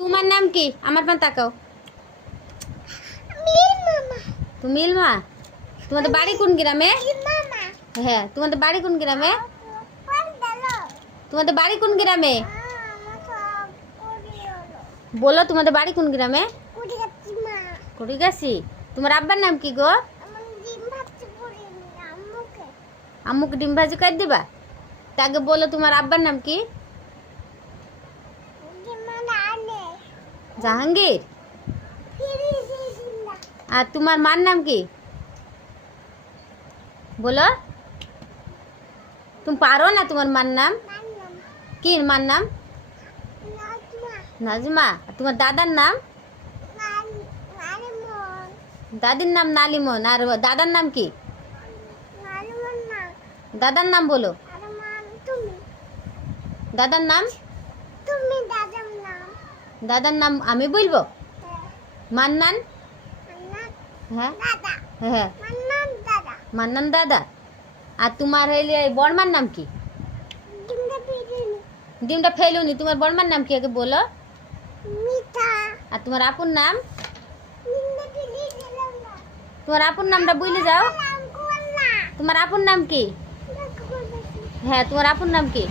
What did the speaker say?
তোমার নাম কি? আমার পান তাকাও। তুমি মিলমা? তোমাদের বাড়ি কোন গ্রামে? হ্যাঁ, তোমাদের বাড়ি কোন গ্রামে? তোমাদের বাড়ি কোন গ্রামে? বলো, তোমাদের বাড়ি কোন গ্রামে? কুড়িগাছি। তোমার আব্বার নাম কি গো? আম্মুকে ডিম ভাজি করে দিবা? তাকে বলো তোমার আব্বার নাম কি? জাহাঙ্গীর। আর তোমার মার নাম কি? বলো। তুমি পারো না? তোমার মার নাম কি? মার নাম নাজমা। আর তোমার দাদার নাম? দাদির নাম নালিমন। আর দাদার নাম কি? দাদার নাম বলো। দাদার নাম? দাদার নাম আমি বলবো? মান্নান। হ্যাঁ হ্যাঁ, মান্নান দাদা। আর তোমার হইলে বড়মার নাম কি? ডিমটা ফেলুনি। তোমার বড়মার নাম কি আগে বলো। আর তোমার আপুর নাম? তোমার আপুর নামটা বলে যাও। তোমার আপুর নাম কি? হ্যাঁ, তোমার আপুর নাম কি?